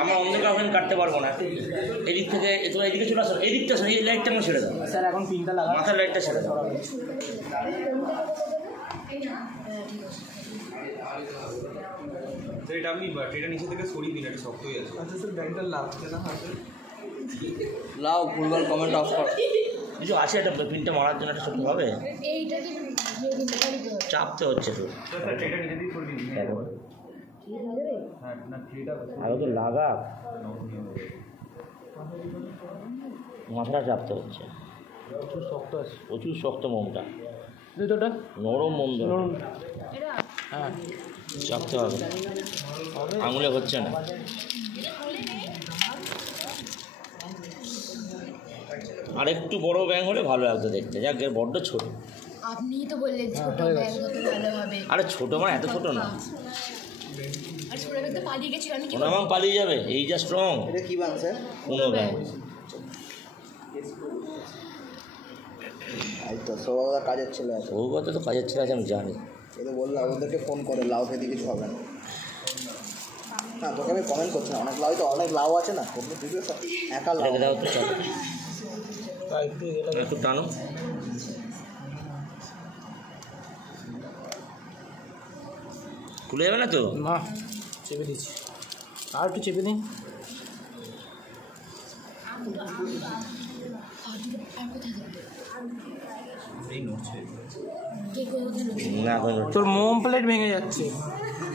আমরা অন্য কাউকে কাটতে পারবো না। এদিক থেকে তোমার এদিকে চলে আসো, এই দিকটা এই লাইটটা আমার ছেড়ে দাও স্যার। এখন পিনটা লাগা, মাথার লাইটটা ছেড়ে দাও। এটা আপনি এটা নিচে থেকে সরিয়ে দিন, এটা শক্ত হয়ে আছে। আচ্ছা স্যার, ব্যাংকটা লাগছে না হাতে? লাও ভুলভাল কমেন্ট অফ কর। কিছু আছে একটা পিনটা মারার জন্য একটা শক্ত হবে, চাপতে হচ্ছে তো। এটা নিচে দিয়ে সরিয়ে দিন। হ্যাঁ না, এটা আরো তো লাগা, মাথাটা চাপতে হচ্ছে। প্রচুর শক্ত আছে, প্রচুর শক্ত মোমটা, দুটোটা নরম মোম নরম। হ্যাঁ চাপতে হবে, আঙুলে হচ্ছে না। আর একটু বড় ব্যাং হলে ভালো লাগতো দেখতে, যাক বড্ড ছোট। আপনিই তো বললেন ছোট ব্যাগ কত ভালো হবে। আরে ছোট মানে এত ছোট না, আর ছোট ব্যাগ তো পালিয়ে গেছিল, আমি কি কোনো ব্যাং পালিয়ে যাবে, এই যা স্ট্রং। এটা কি ব্যাং স্যার? কোনো ব্যাং। এই তো সৌগত কাজের ছেলে আছে। সৌগত তো কাজের ছেলে আছে আমি জানি। এটা বললাম ওদেরকে ফোন করে, লাউ খেতে কিছু হবে না। না তোকে আমি কমেন্ট করছি না, অনেক লাউ তো, অনেক লাউ আছে না, একা লাউ দাও তো, চলো একটু টানো। খুলে যাবে না তো? না, চেপে দিচ্ছি, আর একটু চেপে দিন। না, তোর মোম প্লেট ভেঙে যাচ্ছে,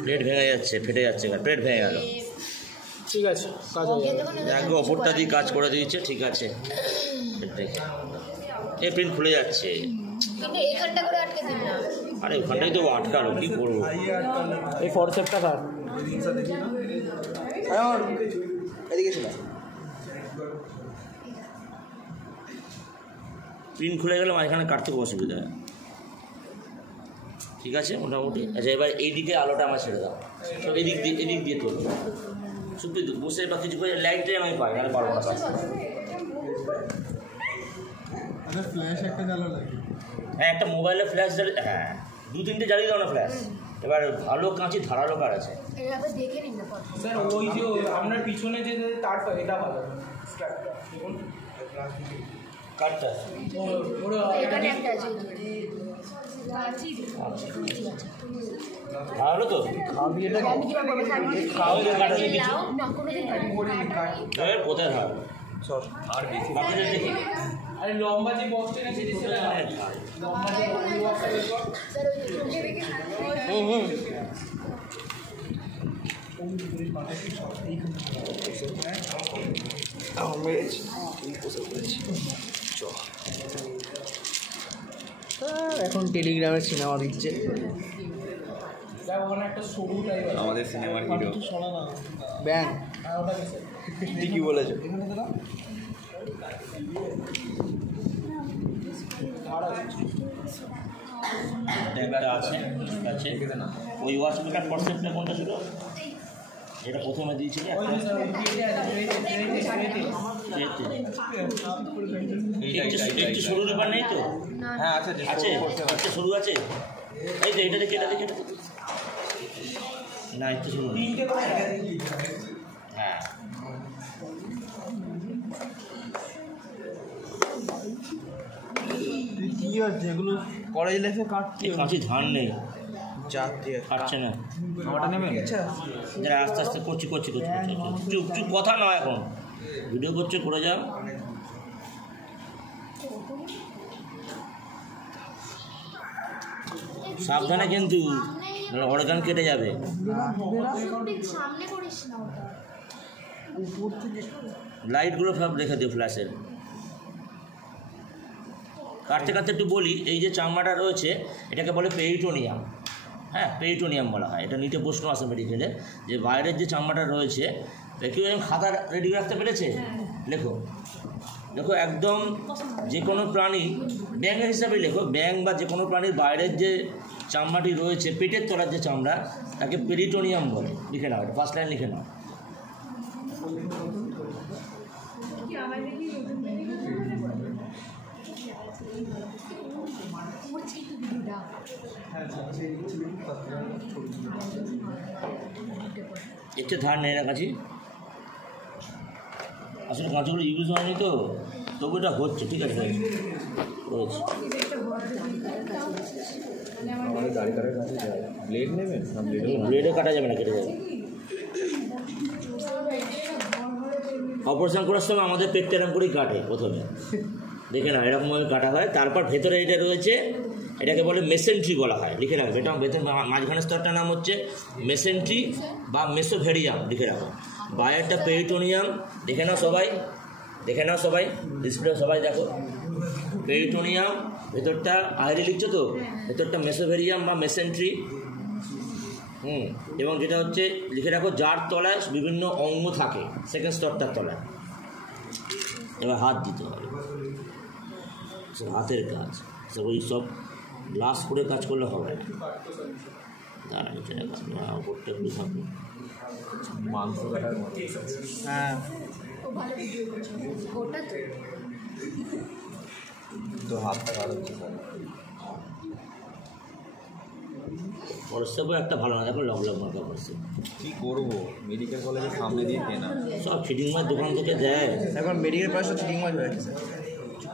প্লেট ভেঙে যাচ্ছে, ফেটে যাচ্ছে, প্লেট ভেঙে গেল। ঠিক আছে, কাজ হয়ে যাবে। একবার ওপরটা দিয়ে কাজ করে দিয়েছে, ঠিক আছে। এই প্রিন্ট খুলে যাচ্ছে, এখানটা করে আটকে দিন না। আরে ওখানটাই তো আটকালো, কি করবো? এই ফরসেপটা কার? এদিকে ছিল। প্রিন্ট খুলে গেলে মাঝখানে কাটতে খুব অসুবিধা হয়। ঠিক আছে মোটামুটি। আচ্ছা এবার এইদিকে আলোটা আমার ছেড়ে দাও, সব এদিক দিয়ে তোলো। শুধু বসে বা কিছু করে লাইটটা আমি পাই, আমি পারবো না। ফ্ল্যাশ একটা জ্বালা লাগে। হ্যাঁ একটা মোবাইলে ফ্ল্যাশ জ্বালিয়ে, হ্যাঁ 2-3টে জ্বালিয়ে দাও না ফ্ল্যাশ। এবার ভালো কাঁচি ধারালো কার আছে? দেখে নিন না স্যার। ওই যে আপনার পিছনে যে তারটা, এটা ভালো কাঠটা এখানে একটা আছে। ভালো তো খাবি এটা, আমি কি বলবো স্যার? খাও কাটা দিয়ে কিছু না কোনোদিন কোথায় ধার আর বেশি বাকিদের দেখি। আরে লম্বা যে বক্সটা আছে লম্বা যে বক্সটা স্যার ওই চোখে দেখে এখন টেলিগ্রামে সিনেমা দিচ্ছে। ওখানে একটা সরু টাইপ আছে আমাদের সিনেমার হিরো ব্যাং। ঠিকই বলেছো। একটা আছে, ঠিক আছে। ওই ওয়াচ মেকার কনসেপ্টটা কোনটা ছিল? এটা প্রথমে দিয়েছিল একটু সরু ব্যাপার নেই তো? হ্যাঁ আছে আছে, একটু সরু আছে। এই তো এটা দেখে, এটা দেখে না, একটু সরু হ্যাঁ। কি আছে এগুলো? কলেজ লাইফে কাটছি, কাঁচি ধার নেই, যাচ্ছে কাটছে না। আমারটা নেবেন? যারা আস্তে আস্তে করছি চুপ চুপ, কথা নয়, এখন ভিডিও করছো, করে যাও। সাবধানে কিন্তু, অর্গান কেটে যাবে। লাইটগুলো সব রেখে দিও ফ্ল্যাশের। কাটতে কাটতে একটু বলি, এই যে চামড়াটা রয়েছে এটাকে বলে পেরিটোনিয়াম। হ্যাঁ পেরিটোনিয়াম বলা হয়। এটা নিতে প্রশ্ন আসে মেডিকেলে, যে বাইরের যে চামড়াটা রয়েছে, কেউ খাতা রেডি রাখতে পেরেছে? লেখো দেখো, একদম যে কোনো প্রাণী, ব্যাঙের হিসাবে লেখো, ব্যাঙ বা যে কোনো প্রাণীর বাইরের যে চামড়াটি রয়েছে, পেটের তলার যে চামড়া, তাকে পেরিটোনিয়াম বলে। লিখে নাও, এটা ফার্স্ট লাইন লিখে নাও। ভিডিওটা একটু ধার নেই না কাছে, আসলে কাঁচগুলো ইউজ হয়নি তো, তবু এটা হচ্ছে, ঠিক আছে হয়েছে। আমাদের গাড়ি কাটার কাছে যায় ব্লেড নেবেন না ব্লেডে কাটা যাবে না, কেটে যাবে। অপারেশন করার সময় আমাদের পেটটা এরকম করেই কাটে প্রথমে, দেখে না এরকমভাবে কাটা হয়। তারপর ভেতরে এটা রয়েছে, এটাকে বলে মেসেন্ট্রি বলা হয়, লিখে রাখবে। এটা ভেতরে মাঝখানের স্তরটার নাম হচ্ছে মেসেন্ট্রি বা মেসোভেরিয়াম, লিখে রাখো। বাইরেরটা পেরিটোনিয়াম, দেখে নাও সবাই, দেখে নাও সবাই, ডিসপ্লে সবাই দেখো। পেরিটোনিয়াম, ভেতরটা আইরে লিখছো তো, ভেতরটা মেসোভেরিয়াম বা মেসেন্ট্রি। এবং যেটা হচ্ছে লিখে রাখো, যার তলায় বিভিন্ন অঙ্গ থাকে, সেকেন্ড স্তরটার তলায়। এবার হাত দিতে হবে, সব হাতের কাজ, সব ওই সব গ্লাস করে কাজ করলে হবে না। দাঁড়ান, ওপরটা একটু থাকবে, মাংস কাটার মতো। হ্যাঁ ওটা তো হাতটা কাটাচ্ছে স্যার। পরিষেবা একটা ভালো না, দেখো লগ লগ মার্কা করছে। কী করবো, মেডিকেল কলেজের সামনে দিয়ে কেনা। সব ফিটিং মাছ দোকান থেকে দেয়। এখন মেডিকেল পয়সা চিটিং মাছ হয়ে গেছে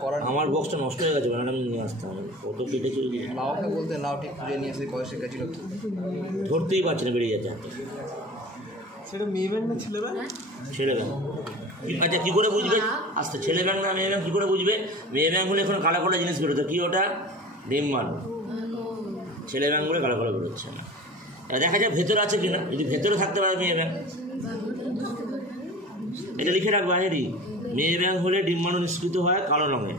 করার। আমার বক্সটা নষ্ট হয়ে গেছে, ম্যাডাম নিয়ে আসতাম, কত কেটে চলে গিয়ে লাউকে বলতে লাউ ঠিক খুঁজে নিয়ে এসে পয়সা গেছিল, ধরতেই পারছে না, বেরিয়ে যাচ্ছে হাতে। সেটা মেয়ে ব্যাংক না ছেলে ব্যাংক? ছেলে ব্যাংক। আচ্ছা কী করে বুঝবে আচ্ছা ছেলে ব্যাংক না মেয়ে ব্যাংক কী করে বুঝবে? মেয়ে ব্যাংক হলে এখন কালো কালো জিনিস বেরোতো, কী ওটা ডিম মাল। ছেলে ব্যাংক বলে কালো কালো বেরোচ্ছে না। এবার দেখা যায় ভেতরে আছে কিনা, যদি ভেতরে থাকতে পারে মেয়ে ব্যাংক, এটা লিখে রাখবো আহেরি। মেয়ে ব্যাংক হলে ডিম মানু নিষ্কৃত হয় কালো রঙে।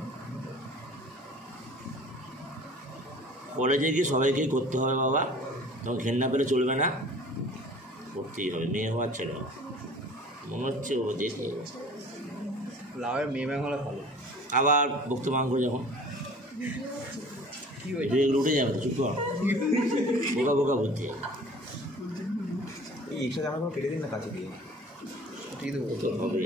কলেজে গিয়ে সবাইকেই করতে হবে বাবা, তখন ঘেন্না পেলে চলবে না, করতেই হবে, মেয়ে হওয়ার ছেলে হওয়া। মনে হচ্ছে ও দেখে লাউয়ের মেয়ে ব্যাংক হলে ভালো। আবার বক্তব্য করে যখন কী হয়েছে? এগুলো উঠে যাবে, চুপ কর, বোকা বোকা বুদ্ধি। এই এক্সট্রা জামাগুলো কেটে দিন না কাছে দিয়ে। ঠিক দেবো তো হবে।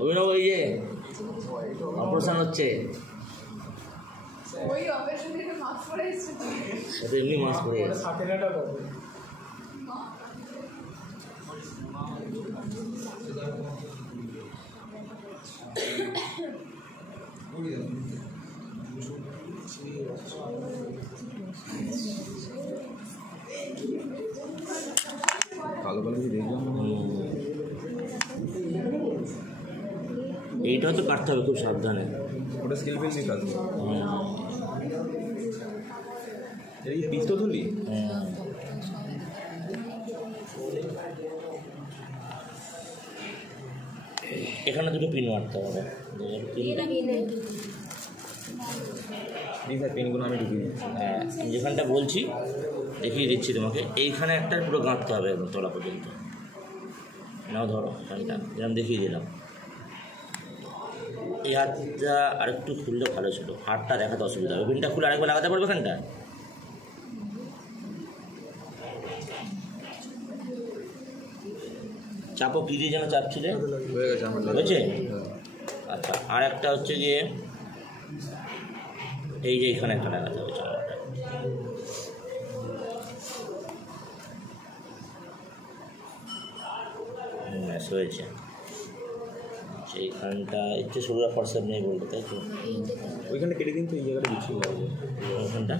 অভিনব, ওই যে অপারেশন হচ্ছে, ওই অপারেশন থেকে মাস্ক পরে এসেছে। এটা এমনি মাস পড়ে গেছে। কালো কালো কিছু দেখলাম না। এইটা তো কাটতে হবে খুব সাবধানে। ওটা স্কিল ফিল দিয়ে কাটবো। এটা কি পিস্তল তুলি? এখানে দুটো পিন মারতে হবে, দিন স্যার পেনগুলো আমি ঢুকিয়ে দিচ্ছি। হ্যাঁ যেখানটা বলছি দেখিয়ে দিচ্ছি তোমাকে, এইখানে একটা পুরো গাঁথতে হবে একদম তলা পর্যন্ত। নাও ধরো এখানটা, যেরকম দেখিয়ে দিলাম। এই হাতটা আরেকটু খুললে ভালো ছিল, হাতটা দেখাতে অসুবিধা হবে। পিনটা খুলে আরেকবার লাগাতে পারবে এখানটা? চাপো, কী দিয়ে যেন চাপছিলে? হয়ে গেছে আমার হয়েছে? আচ্ছা, আর একটা হচ্ছে গিয়ে এই যে এখানে একটা লাগাতে হবে চামড়াটা। ব্যাস হয়েছে। সেইখানটা একটু সরুরা ফর্সাপ নেই বলতে, তাই তো? ওইখানটা কেটে দিন তো, এই জায়গাটা বিচ্ছিন্ন লাগবে। ওইখানটা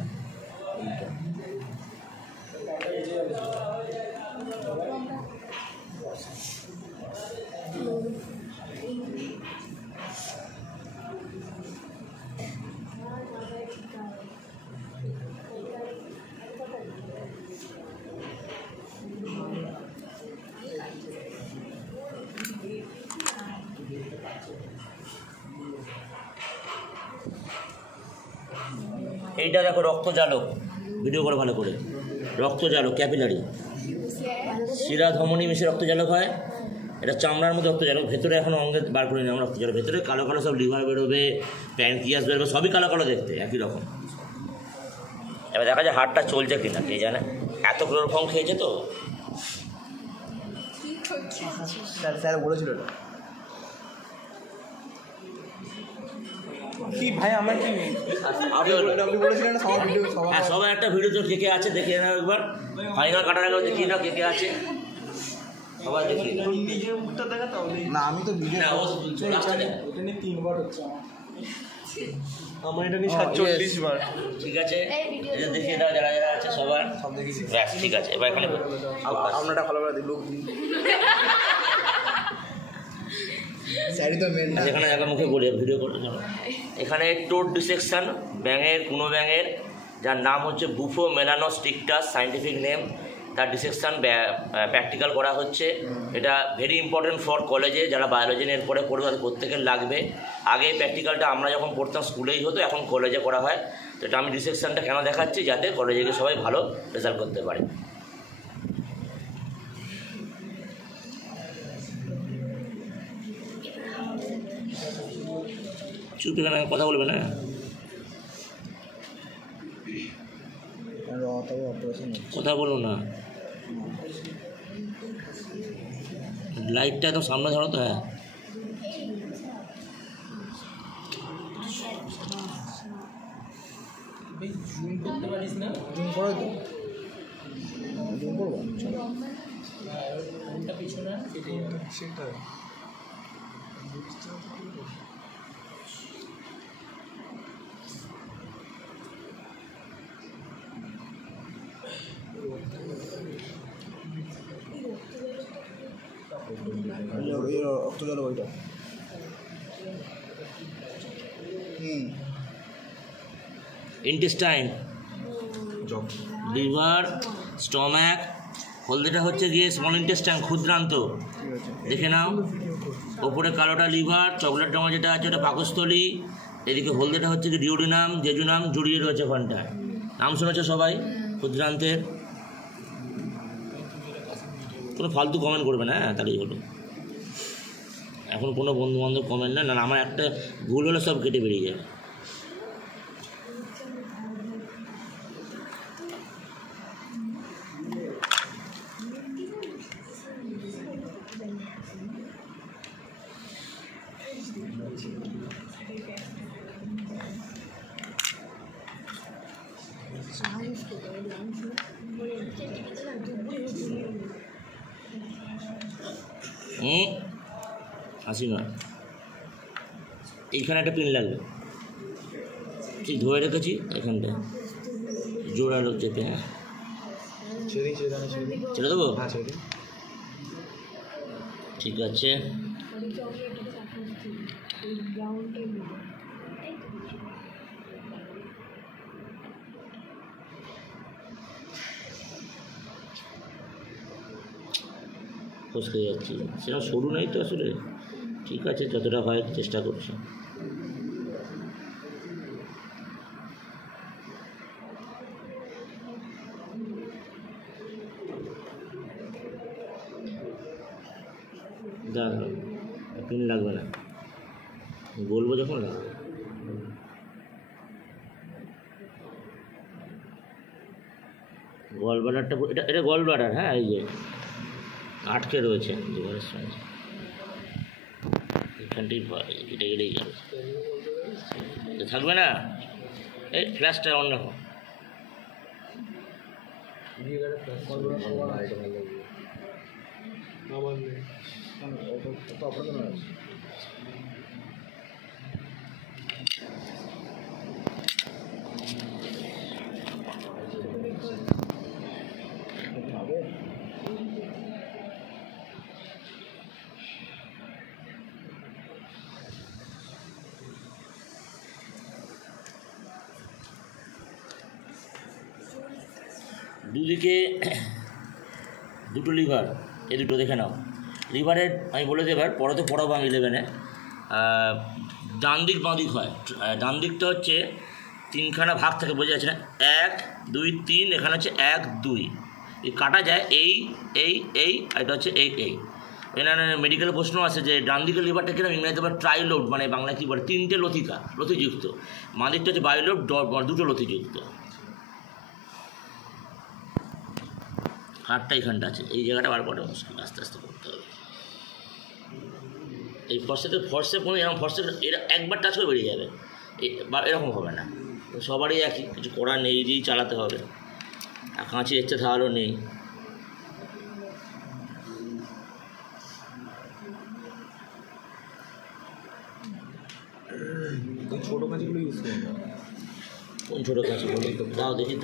এইটা দেখো রক্তজালক, ভিডিও করে ভালো করে। রক্তজালক ক্যাপিলারি, শিরা ধমনী মিশে রক্তজালক হয়। এটা চামড়ার মধ্যে রক্তজালক, ভেতরে এখনো অঙ্গে বার করে নিলাম রক্তজালক। ভেতরে কালো কালো সব লিভার বেরোবে, প্যানক্রিয়াস বেরোবে, সবই কালো কালো দেখতে একই রকম। এবার দেখা যায় হাড়টা চলছে কিনা কে জানে, এত ক্লোরোফর্ম খেয়েছে তো। স্যার বলেছিল এটা কি ভাই আমার কি আপনি বলেছিলেন না সবার ভিডিও হ্যাঁ সবাই একটা ভিডিও তো কে কে আছে দেখে নাও একবার, ফাইনাল কাটার আগে দেখিয়ে নাও কে কে আছে সবাই দেখি। নিজের মুখটা দেখা তাহলে না আমি তো ভিডিও হ্যাঁ, ও চলে আসছে না। এটা নিয়ে 3 বার হচ্ছে আমার এটা নিয়ে Oh, 47 বার। ঠিক আছে, এটা দেখিয়ে দাও যারা যারা আছে সবার সব দেখেছি ব্যাস ঠিক আছে, এবার এখানে আপনারটা ভালো করে লোক দিন স্যারই তো মেন না এখানে জায়গা মুখে বলি ভিডিও করতে যাবো। এখানে টোট ডিসেকশন ব্যাঙের কোনো ব্যাঙের যার নাম হচ্ছে বুফো মেলানোস্টিকটাস সায়েন্টিফিক নেম, তার ডিসেকশন প্র্যাকটিক্যাল করা হচ্ছে। এটা ভেরি ইম্পর্টেন্ট ফর কলেজে যারা বায়োলজি নিয়ে পড়ে পড়বে তাদের প্রত্যেকের লাগবে। আগে প্র্যাকটিক্যালটা আমরা যখন পড়তাম স্কুলেই হতো, এখন কলেজে করা হয়। তো এটা আমি ডিসেকশনটা কেন দেখাচ্ছি, যাতে কলেজে গিয়ে সবাই ভালো রেজাল্ট করতে পারে। চুপ, এখানে কথা বলবে না। কথা বলো না, লাইটটা একদম সামনে ধরো তো। হ্যাঁ জুম করতে পারিস না? জুম করে তো জুম করবো ফোনটা পিছনে কেটে যাবে। সেটা রক্ত জল ওইটা ইন্টেস্টাইন, লিভার, স্টম্যাক, হলদেটা হচ্ছে গিয়ে স্মল ইন্টেস্টাইন ক্ষুদ্রান্ত, দেখে নাও। ওপরে কালোটা লিভার, চকলেট রঙের যেটা আছে ওটা পাকস্থলী, এদিকে হলদেটা হচ্ছে কি ডিওডিনাম, জেজুনাম জড়িয়ে রয়েছে ওখানটায়। নাম শুনেছো সবাই ক্ষুদ্রান্তের? কোনো ফালতু কমেন্ট করবে না, হ্যাঁ তাহলেই হলো। এখন কোনো বন্ধু বান্ধব কমেন্ট না, না আমার একটা ভুল হলে সব কেটে বেরিয়ে যাবে। আসি না, এইখানে একটা পিন লাগবে, ঠিক ধরে রেখেছি এখানটা, জোড়া লোক চেপে। হ্যাঁ ছেড়ে দেবো, ঠিক আছে। ফসকে যাচ্ছি, সেরকম সরু নেই তো আসলে। ঠিক আছে, যতটা হয় চেষ্টা করছি। দাঁড়াও, পিন লাগবে না, বলবো যখন লাগবে। গল ব্লাডারটা, এটা গল ব্লাডার। হ্যাঁ এই যে আটকে রয়েছে লিভারের সঙ্গে, এখানটাই কেটে গেলেই যাবে, থাকবে না। এই ফ্ল্যাশটা অন রাখো। দুদিকে দুটো লিভার, এই দুটো দেখে নাও। লিভারের আমি বলে দিই এবার, পরে তো পড়াবো আমি 11-এ। ডান দিক বাঁ দিক হয়। ডান দিকটা হচ্ছে তিনখানা ভাগ থাকে, বোঝা যাচ্ছে না, 1 2 3, এখানে হচ্ছে 1 2, এই কাটা যায় এই এই এই, এটা হচ্ছে এই এই। এখানে মেডিকেলের প্রশ্ন আছে যে ডান দিকের লিভারটা কিনা ইংরেজিতে বলে ট্রাইলোড, মানে বাংলায় কী বলে, 3টে লতিযুক্ত। বাঁ দিকটা হচ্ছে বায়োলোড, 2টো লতিযুক্ত। হাতটা এখানটা আছে, এই জায়গাটা বার করা মুশকিল, আস্তে আস্তে করতে হবে। এই ফর্সে কোনো এরকম ফর্সে এরা একবার টাচ করে বেরিয়ে যাবে, বা এরকম হবে না। তো সবারই একই, কিছু করার নেই, দিয়েই চালাতে হবে। আর কাঁচি ইচ্ছে তাহলেও নেই। ছোটো কাঁচিগুলো ইউজ করুন না। কোন ছোটো কাঁচি বলি তাও দেখি,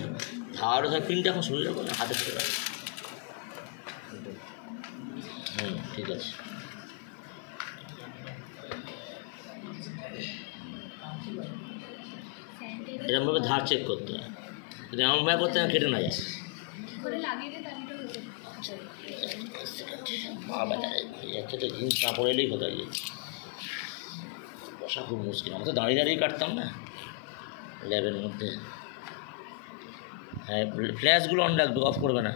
ধারও ধর প্রিন্টটা এখন শরীরে হাতে চলে। ঠিক আছে। এরকমভাবে ধার চেক করতে হয়, যদি এমনভাবে করতে হয় কেটে না যায়। যাচ্ছে তো জিনিস না পড়ে এলেই হতো। বসা খুব মুশকিল, আমরা তো দাঁড়িয়ে দাঁড়িয়ে কাটতাম না ল্যাবের মধ্যে। হ্যাঁ, ফ্ল্যাশগুলো অন রাখবে, অফ করবে না।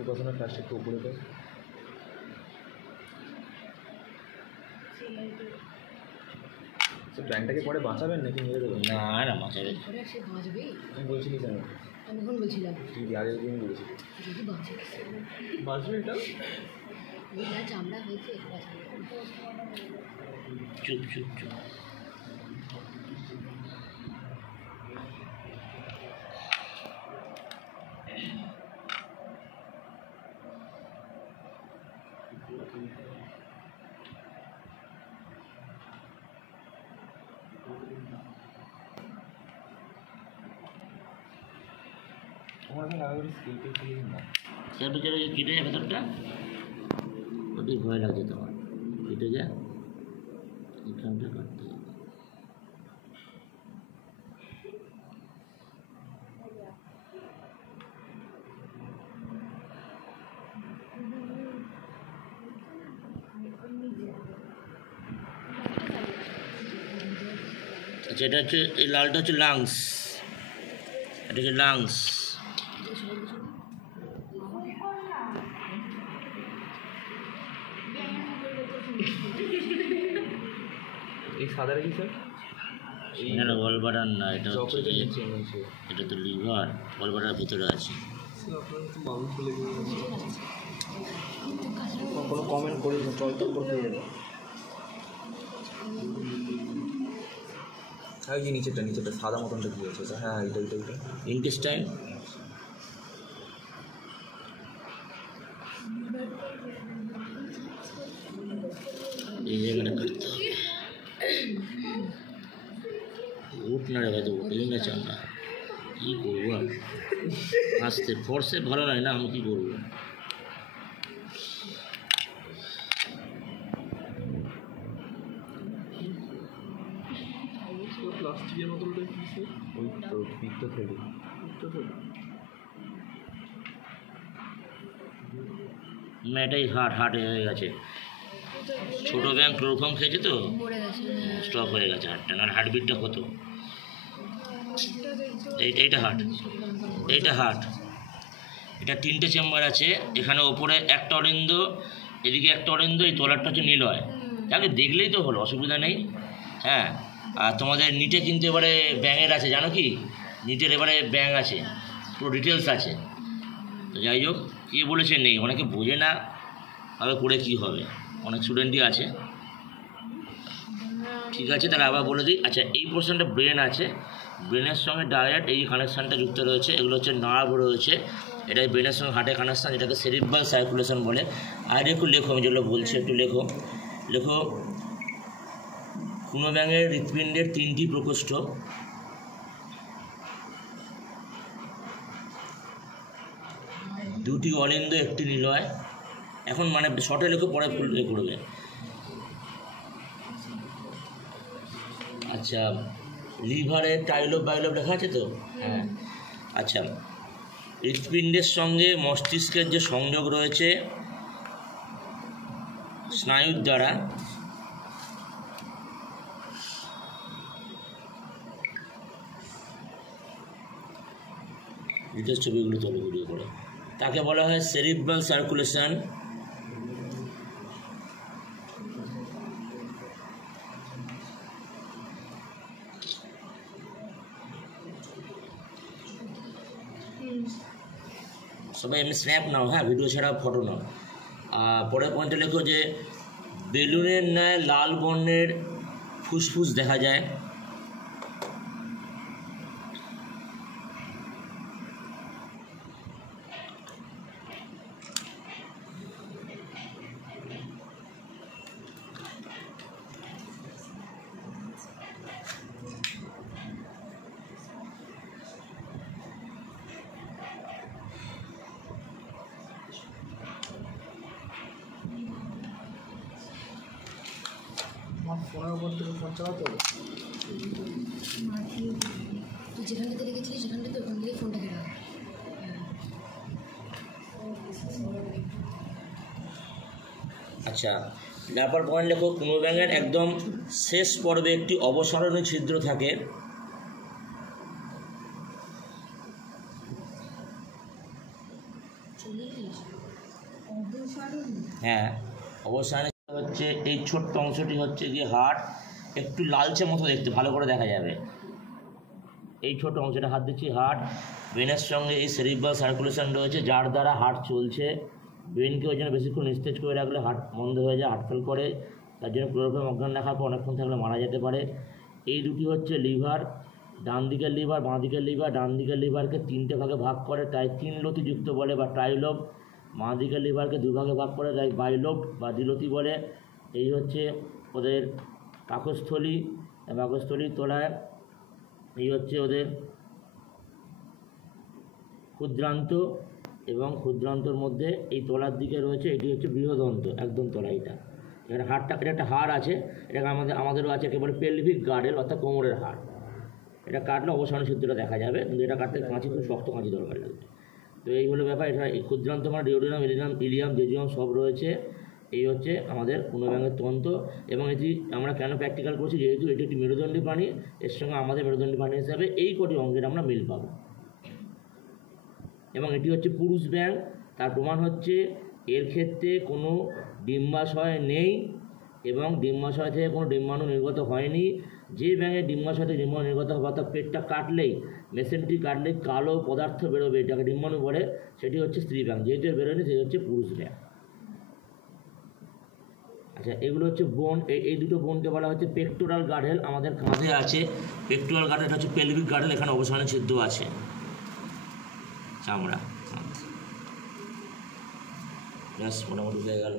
উপাসনা ফ্ল্যাশটা একটু উপরে দেয়। ব্যাংকটাকে পরে বাঁচাবেন নাকি নিয়ে দেবেন? না না, বাঁচাবে। আমি বলছিলি কেন? আমি এখন বলছিলাম তুই আগে দিন বলেছিলি যদি বাঁচে, বাঁচবে এটা। চামড়া হয়েছে চুপ চুপ চুপ। আমার এখন আগে স্কিলটা কি না তার ভিতরে কেটে যায় ভেতরটা, ওটাই ভয় লাগছে তোমার। কেটে যায়, এখানটা কাটতে হবে। আচ্ছা, এটা হচ্ছে, এই লালটা হচ্ছে লাংস, এটা হচ্ছে লাংস। এই সাদাটা কি স্যার? না না, গলবাটার না, এটা হচ্ছে চকলেটের নিচে নিচে এটা তো লিভার, গলবাটার ভিতরে আছে। কোনো কমেন্ট করিস না, চল চল করে যাবে। হ্যাঁ, এই নিচেটা নিচেটা সাদা মতনটা কি আছে? হ্যাঁ, এটা এটা এটা ইন্টেস্টাইন। এই জায়গাটা কাটতে হবে। উঠ না রে ভাই, তো উঠেই না চামড়া, কী করবো আর। আসতে ফোর্সে ভালো নয় না, আমি কী করবো। প্লাস্টিকের মতনটা কি স্যার? ওই তো পিকটা থেকে না, এটাই হার্ট হয়ে গেছে। ছোটো ব্যাংক ক্লোরোফর্ম খেয়েছে তো, মরে গেছে। স্টপ হয়ে গেছে হার্টটা, না হার্টবিটটা হতো। এইটা হার্ট, এইটা হার্ট। এটা 3টে চেম্বার আছে, এখানে ওপরে একটা অরিন্দ, এদিকে একটা অরিন্দ, এই তলারটা হচ্ছে নিলয়। তাকে দেখলেই তো হলো, অসুবিধা নেই। হ্যাঁ, আর তোমাদের নিটে কিন্তু এবারে ব্যাঙের আছে, জানো কি? নিটের এবারে ব্যাঙ আছে, পুরো ডিটেলস আছে। তো যাই হোক, কে বলেছে নেই, অনেকে বোঝে না ভাবে করে কী হবে, অনেক স্টুডেন্টই আছে। ঠিক আছে, তাহলে আবার বলে দিই। আচ্ছা, এই পোর্শনটা ব্রেন আছে, ব্রেনের সঙ্গে ডাইরেক্ট এই কানেকশানটা যুক্ত রয়েছে। এগুলো হচ্ছে নার্ভ রয়েছে, এটা ব্রেনের সঙ্গে হার্টের কানেকশান, এটাকে সেরিব্রাল সার্কুলেশন বলে। আর একটু লেখো, আমি যেগুলো বলছি একটু লেখো। কোনো ব্যাঙের হৃৎপিণ্ডের 3টি প্রকোষ্ঠ, দুটি অলিন্দ, একটি নিলয়। এখন মানে শর্টে লেখো, পরে ফুল করবে। আচ্ছা, লিভারে টাইলোব বাইলোব লেখা আছে তো? হ্যাঁ। আচ্ছা, হৃৎপিণ্ডের সঙ্গে মস্তিষ্কের যে সংযোগ রয়েছে স্নায়ুর দ্বারা, ডিটেলস ছবিগুলো চলো ভিডিও করে, তাকে বলা হয় সেরিব্রাল সার্কুলেশন। সবাই এমনি স্ন্যাপ নাও, হ্যাঁ, ভিডিও ছাড়া ফটো নাও। আর পরের পয়েন্টে লেখো যে বেলুনের ন্যায় লাল বর্ণের ফুসফুস দেখা যায়। আমার ফোনের উপর থেকে ফোন চালাতে হবে। তুই যেখানটাতে রেখেছিলিস সেখানটাতে ওখান থেকে ফোনটা কেনা। আচ্ছা, তারপর পয়েন্ট লেখো কোনো ব্যাঙের একদম শেষ পর্বে একটি অবসরণীয় ছিদ্র থাকে। হ্যাঁ, অবসরণীয় হচ্ছে এই ছোট্ট অংশটি হচ্ছে গিয়ে হাড়, একটু লালচে মতো দেখতে, ভালো করে দেখা যাবে। এই ছোট অংশটা হাত দিচ্ছি হার্ট। ব্রেনের সঙ্গে এই সেরিব্রাল সার্কুলেশন রয়েছে, যার দ্বারা হার্ট চলছে। ব্রেনকে ওই জন্য বেশিক্ষণ নিস্তেজ করে রাখলে হার্ট বন্ধ হয়ে যায়, হার্ট ফেল করে। তার জন্য ক্লোরোফর্ম অজ্ঞান রাখার পর অনেকক্ষণ থাকলে মারা যেতে পারে। এই দুটি হচ্ছে লিভার, ডান দিকের লিভার, বাঁ দিকের লিভার। ডান দিকের লিভারকে 3টে ভাগে ভাগ করে, তাই 3 লতিযুক্ত বলে বা ট্রাইলোব। বাঁ দিকের লিভারকে 2 ভাগে ভাগ করে, তাই বাইলোব বা দ্বিলতি বলে। এই হচ্ছে ওদের পাকস্থলী, পাকস্থলীর তলায় এই হচ্ছে ওদের ক্ষুদ্রান্ত, এবং ক্ষুদ্রান্তর মধ্যে এই তলার দিকে রয়েছে এটি হচ্ছে বৃহদন্ত, একদম তলা। এটা এখানে হাড়টা, এটা একটা হাড় আছে, এটাকে আমাদেরও আছে একেবারে পেলভিক গার্ডেল অর্থাৎ কোমরের হাড়। এটা কাটলে অবসান ছিদ্রটা দেখা যাবে, কিন্তু এটা কাটতে কাঁচি, খুব শক্ত কাঁচি দরকার লাগবে। তো এই হলো ব্যাপার। এটা এই ক্ষুদ্রান্ত মানে ডিওডিনাম, ইলিয়াম, ইলিয়াম, জেজিয়াম সব রয়েছে। এই হচ্ছে আমাদের কোনো ব্যাঙের তন্ত্র। এবং এটি আমরা কেন প্র্যাকটিক্যাল করছি, যেহেতু এটি একটি মেরুদণ্ডী প্রাণী, এর সঙ্গে আমাদের মেরুদণ্ডী প্রাণী হিসাবে এই কটি অঙ্গের আমরা মিল পাব। এবং এটি হচ্ছে পুরুষ ব্যাঙ। তার প্রমাণ হচ্ছে এর ক্ষেত্রে কোনো ডিম্বাশয় নেই এবং ডিম্বাশয় থেকে কোনো ডিম্বাণু নির্গত হয়নি। যে ব্যাঙের ডিম্বাশয় থেকে ডিম্বাণু নির্গত হবে, অর্থাৎ পেটটা কাটলেই, মেসেন্ট্রি কাটলেই কালো পদার্থ বেরোবে, এটাকে ডিম্বাণু বলে, সেটি হচ্ছে স্ত্রী ব্যাঙ। যেহেতু বেরোয়নি সেটি হচ্ছে পুরুষ ব্যাঙ। আচ্ছা, এগুলো হচ্ছে বোন। এই দুটো বোনকে বলা হচ্ছে পেক্টোরাল গার্ডেল। আমাদের কাঁধে আছে পেক্টোরাল গার্ডেল, হচ্ছে পেলভিক গার্ডেল, এখানে অবসানের ছিদ্র আছে চামড়া। ব্যাস মোটামুটি হয়ে গেল।